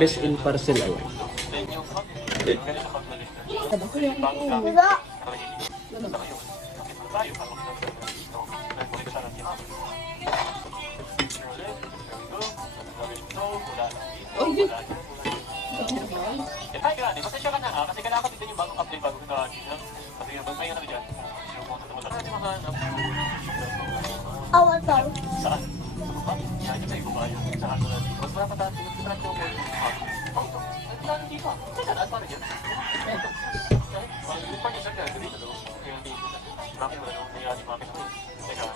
Best in parcel ay. Diba? Oh, yun. Ay, grabe. Pasensya ka na ha. Kasi kailangan ko din yung bagong update bago ka dito. Kasi yung may ano dyan. Yung mga sa mga natin makahanap. Awan daw. Saan? Sa baba? Yan, yung sa ibaba yun. Saan ko na dito. Mas mapataas yung track yung mga. Oh, ito. Saan dito? Saan? Ano para dyan? Yung partner ka. Dito daw. Kaya dito na. Marami wala nung nangyari mga pinakay. Teka,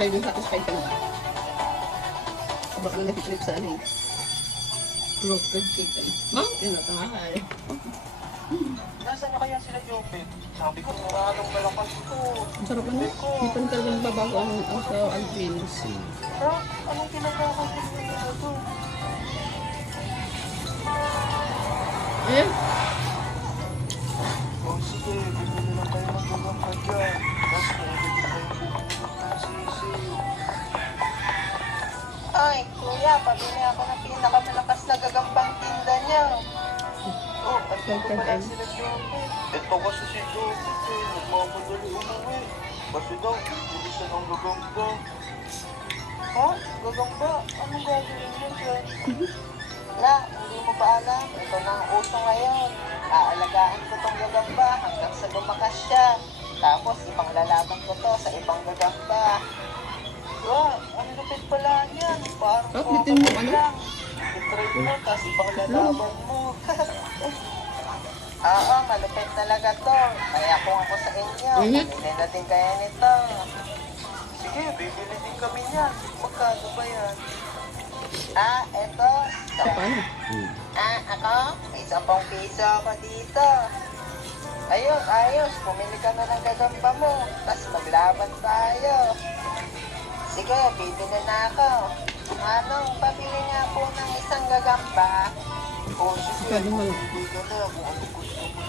Kayo yung satisfied ka na ba? O baka nag-trip sa ano eh. Roasted chicken. Ma'am, tinatangay. nasaan na kaya sila Jopet? Sabi ko, mura anong malakas ito. Ang sarap ano? Hindi pa talaga nababago ang sa Alpines. Ha? Anong ginagawa ko nila ito? Eh? Oh, sige, bibili lang kayo ng gagang ka dyan. Tapos bibili kayo ng sisi. Ay, kuya, pabili ako ng pinakamalakas na gagambang tinda niya. Oh, andito pala sila Jopet. Ito kasi si Jopet eh. Nagmamadali umuwi. Kasi daw, bilisan ang gagamba. Ha? Gagamba? Anong gagawin mo dyan? Na, hindi mo ba alam? Ito na ang uso ngayon. Aalagaan ko tong gagamba hanggang sa lumakas siya. Tapos, ibang lalaban ko to sa ibang gagamba. Wow, ang lupit pala niyan. Parang Bitin mo ano? lang. I-try mo, tapos ibang lalaban mo. Oo, malupit talaga to. Kaya kung ako sa inyo, bumili na din kaya nito. Sige, bibili din kami niyan. Magkano ba yan? Ah, eto. Paano? Ako? May 10 piso ako dito. Ayun, ayos. Pumili ka na ng gagamba mo. Tapos maglaban tayo. Sige, bibili na ako. Manong, pabili nga po ng isang gagamba. Oh, sige. Pwede mo lang. Bibili ka na kung ano gusto mo